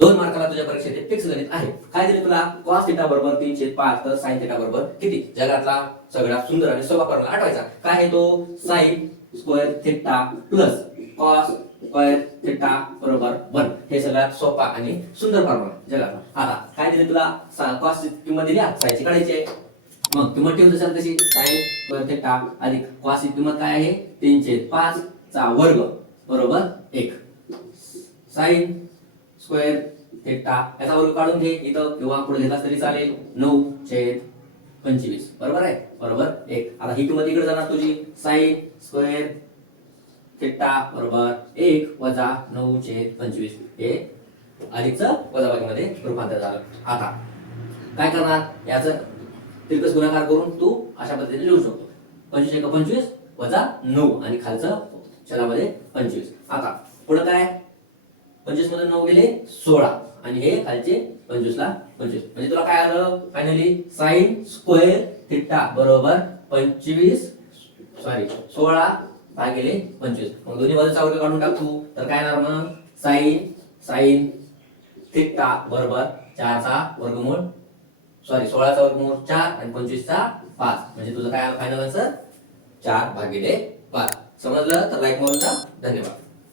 2 मार्काला तुझ्या परीक्षेत हे फिक्स गणित आहे. काय दिले तुला? cos θ बरोबर 3/5 तर sin θ बरोबर किती? जगातला सगळ्यात सुंदर आणि सोपा फॉर्म्युला आठवायचा. काय आहे तो? sin square theta plus cos square theta बरोबर 1. हे सगळ्यात सोपा आणि सुंदर फॉर्म्युला जगातला. आता काय दिले तुला? cos ची किंमत दिली, sin ची काढायची आहे. मग किंमत ठेवत असाल तशी sin स्क्वेअर थिटा अधिक cos ची किंमत काय आहे? 3/5 चा वर्ग बरोबर 1. sin स्क्वेअर थिटा याचा वर्ग काढून घे इथं किंवा पुढे घेतलास तरी चालेल. 9/25 बरोबर आहे, बरोबर 1. आता ही किंमत इकडे जाणार तुझी sin स्क्वेअर थिटा बरोबर 1 वजा 9/25. हे अधिकचं वजाबाकीमध्ये रूपांतर झालं. आता काय करणार? याचं तिरकस गुणाकार करून तू अशा पद्धतीने लिहू शकतो. 25 × 25 वजा 9 आणि खालचं चलामध्ये 25. आता पुढे काय? 25 मधून 9 गेले 16 आणि हे खालचे 25 ला 25. म्हणजे तुला काय आलं फायनली? sin स्क्वेअर थिटा बरोबर 16 भागिले 25. मग दोन्ही बाजूचा वर्ग काढून टाक तू. तर काय येणार मग? sin थिटा बरोबर 4 चा वर्गमूळ 16 चा वर्गमूळ 4 आणि 25 चा 5. म्हणजे तुझं काय आलं फायनल आन्सर? 4/5. समजलं तर लाईक मारून जा. धन्यवाद.